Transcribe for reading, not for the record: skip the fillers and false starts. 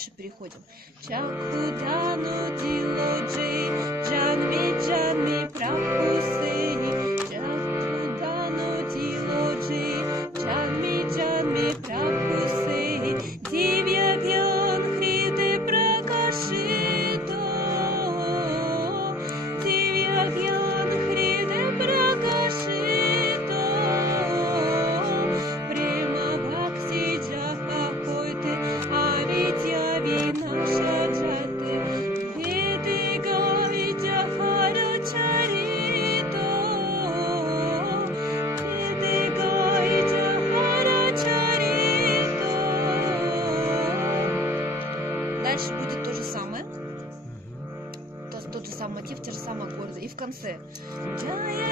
дальше переходим. Чакудану дилоджи, джанми джанми прапусы, чакудану дилоджи, джанми джанми прапусы, дивья гьян хриде пракашито, дивья гьян хриде пракашито, према бхакти джаха койте, авидья винаша джате, веди гавидья хара чарито, веди гавидья хара чарито. Дальше будет то же самое. Тот же самый мотив, те же самые аккорды. И в конце. Джая